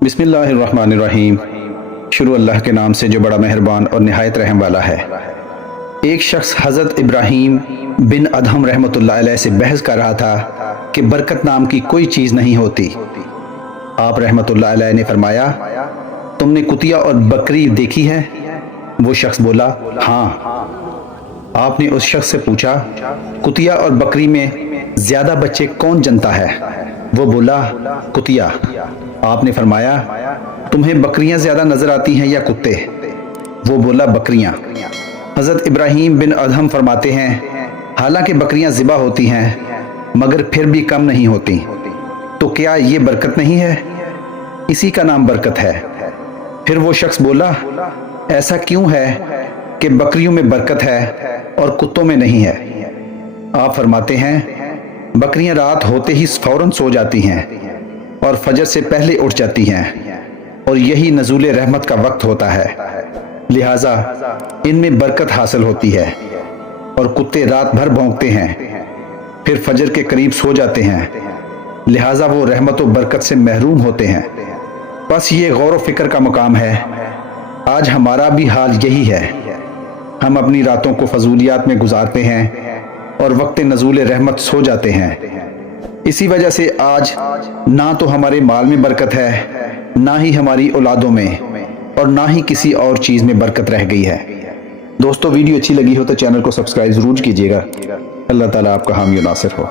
बिस्मिल्लाहिर्रहमानिर्रहीम। शुरू अल्लाह के नाम से जो बड़ा मेहरबान और निहायत रहम वाला है। एक शख्स हज़रत इब्राहीम बिन अदहम रहमतुल्लाह अलैह से बहस कर रहा था कि बरकत नाम की कोई चीज़ नहीं होती। आप रहमतुल्लाह अलैह ने फरमाया, तुमने कुतिया और बकरी देखी है? वो शख्स बोला, हाँ। आपने उस शख्स से पूछा, कुतिया और बकरी में ज़्यादा बच्चे कौन जनता है? वो बोला, कुतिया। आपने फरमाया, तुम्हें बकरियां ज़्यादा नज़र आती हैं या कुत्ते? वो बोला, बकरियां। हज़रत इब्राहीम बिन अदहम फरमाते हैं, हालांकि बकरियां ज़िबा होती हैं मगर फिर भी कम नहीं होती, तो क्या ये बरकत नहीं है? इसी का नाम बरकत है। फिर वो शख्स बोला, ऐसा क्यों है कि बकरियों में बरकत है और कुत्तों में नहीं है? आप फरमाते हैं, बकरियां रात होते ही फौरन सो जाती हैं और फजर से पहले उठ जाती हैं और यही नज़ूल रहमत का वक्त होता है, लिहाजा इनमें बरकत हासिल होती है। और कुत्ते रात भर भौंकते हैं फिर फजर के करीब सो जाते हैं, लिहाजा वो रहमत व बरकत से महरूम होते हैं। बस ये गौर व फिक्र का मुकाम है। आज हमारा भी हाल यही है। हम अपनी रातों को फजूलियात में गुजारते हैं और वक्त नज़ूल रहमत सो जाते हैं। इसी वजह से आज ना तो हमारे माल में बरकत है, ना ही हमारी औलादों में, और ना ही किसी और चीज़ में बरकत रह गई है। दोस्तों, वीडियो अच्छी लगी हो तो चैनल को सब्सक्राइब ज़रूर कीजिएगा। अल्लाह ताला आपका हामी नासिर हो।